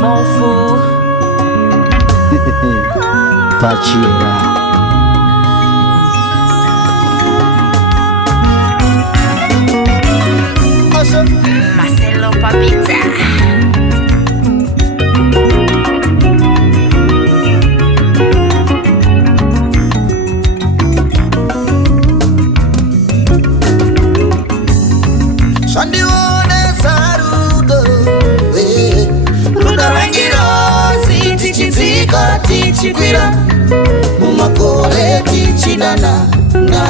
m'en fous. Pachira. Marcelo Papita. Shandione sarudo, rudo rangiro, tichitika tichikwira, mumakore tichinana na.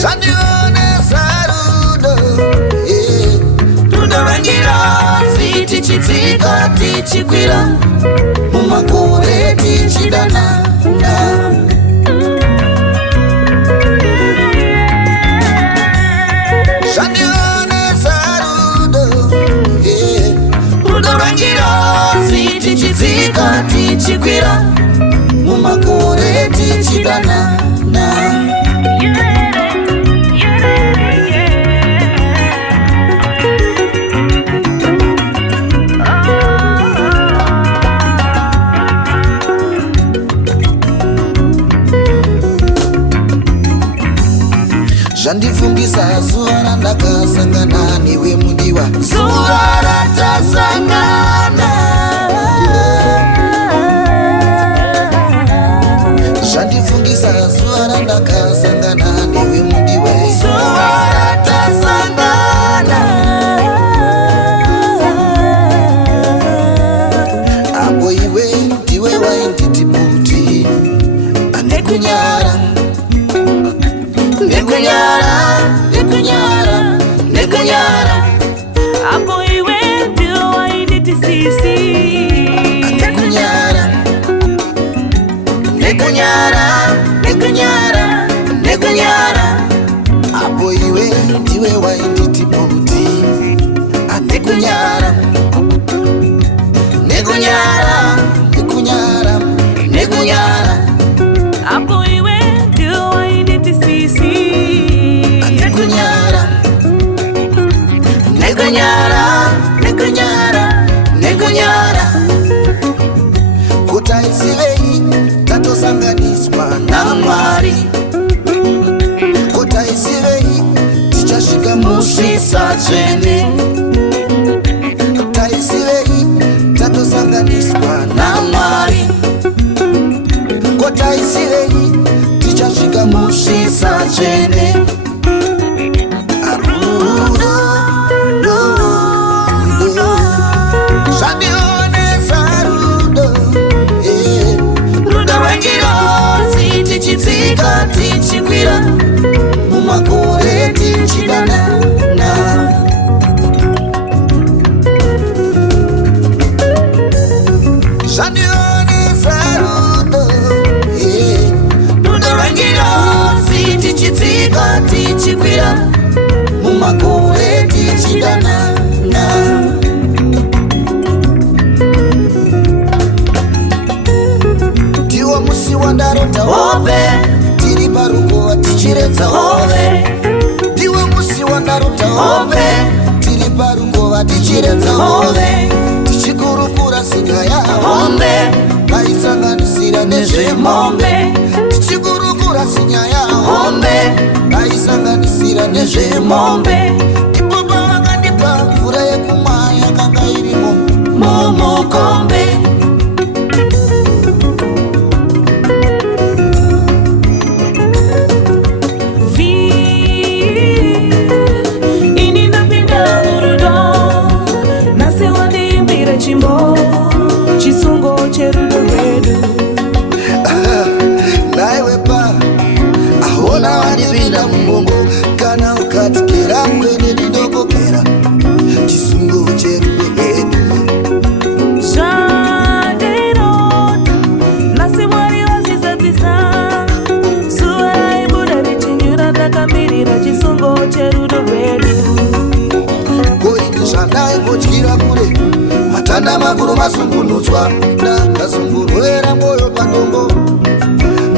Shandione sarudo, rudo rangiro, tichitika tichikwira, mumakore tichinana na. Shandione sarudo, rudo rangiro, tichitika tichikwira, mumakore tichidana na. Zvandifumbisa zuva randakasangana newe mudiwa, zuva ratasangana. Zvandifungisa zuva randakasangana newe mudiwa, zuva ratasangana. Apo iwe ndiwe wainditi buti, anekunyara nekunyara, nekunyara, nekunyara. Apo iwe ndio wainditi sisi. Nekunyara, nekunyara, nekunyara, nekunyara. Apo iwe ndiwe wainditi buti, nekunyara, nekunyara, nekunyara, nekunyara. Apo iwe ndio wainditi sisi. Nekunyara, nekunyara, nekunyara, nekunyara. Kutaisivei tatosanganiswa na Mwari, kutaisivei tichasvika musvisa tsvene, kutaisivei tatosanganiswa na Mwari, kutaisivei tichasvika musvisa tsvene. Tichitika tichikwira, mumakore tichidana na. Zvandione sarudo, rudo rangiro, tichitika tichikwira, mumakore tichidana na. Ndiwo musi wandarota hope, tiri parukova tichiredza hove. Ndiwo musi wandarota hope, tiri parukova tichiredza hove. Tichikurukura sinyaya hombe, ngaisanganisira nezvemombe. Tichikurukura sinyaya hombe, ngaisanganisira nezvemombe. Ndipo pavakandipa mvura yekumwa yakanga irimo mumukombe. Chisungo cherudo redu. Naiwepa ahona wanipinda mumbongo, kana ukatikera mwene lidokokera. Chisungo cherudo redu. Zvandirota nasi Mwari wasisadzisa, zuva ibuda richinyura takamirira chisungo cherudo redu. Koini zvandaingodyira kure, matanda makuru masungunutswa, ndakazungurwera mwoyo pandombo.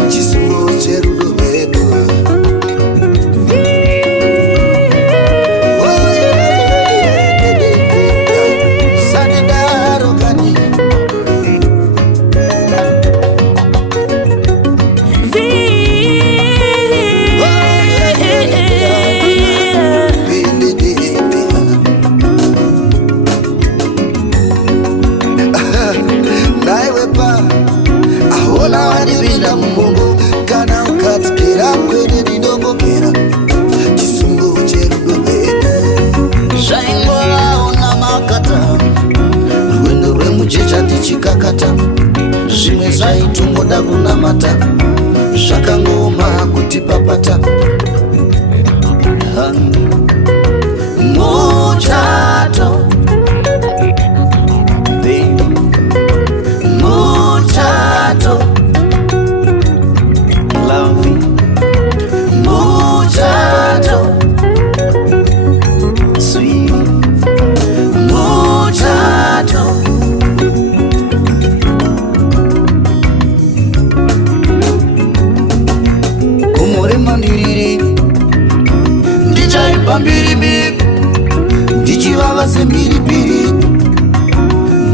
Chisungo cherudo redu. Oh, chandichikakata zvimwe zvaitongoda kunamata zvakangoma kuti papata muchato muchato lavi muchato sweet muchato kumurema ndiriri ndichaimba mbirimbiri ndichivava semhiripiri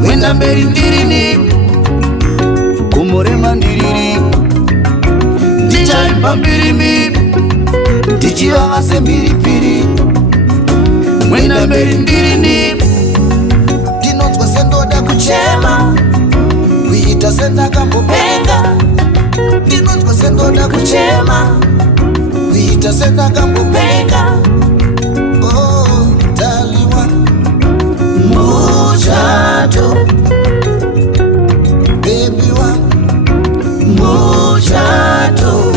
mwenda mberi ndirini kumurema ndiriri ndichaimba mbirimbiri ndichivava semhiripiri mwenda mberi ndirini ndinonzwa sendoda kuchema kuita sendakambopenga ndinonzwa sendoda kuchema kuita sendakambopenga oh taliwa muchato baby wa muchato